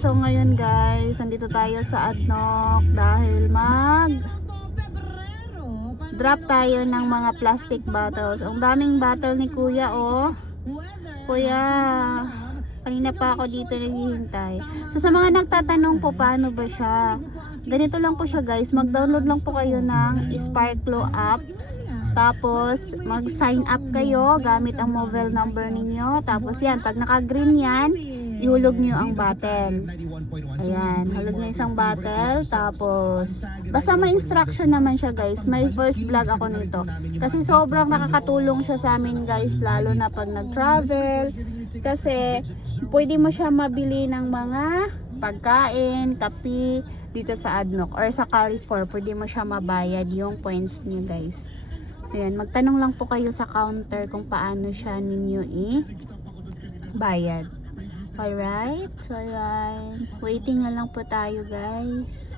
So ngayon guys, nandito tayo sa Adnoc dahil drop tayo ng mga plastic bottles. Ang daming bottle ni kuya, oh. Kuya, kanina pa ako dito naghihintay. So sa mga nagtatanong po paano ba siya, ganito lang po siya guys. Mag-download lang po kayo ng Sparklo apps. Tapos mag-sign up kayo gamit ang mobile number ninyo. Tapos yan, pag naka-green yan, ihulog nyo ang bottle. Ayan, hulog na isang bottle. Tapos basta may instruction naman siya guys. May first vlog ako nito kasi sobrang nakakatulong siya sa amin guys, lalo na pag nag-travel. Kasi pwede mo siya mabili ng mga pagkain, kape dito sa Adnoc or sa Carrefour. Pwede mo siya mabayad yung points niyo guys. Ayan, magtanong lang po kayo sa counter kung paano siya ninyo i-bayad. Alright, so ayan, waiting na lang po tayo guys.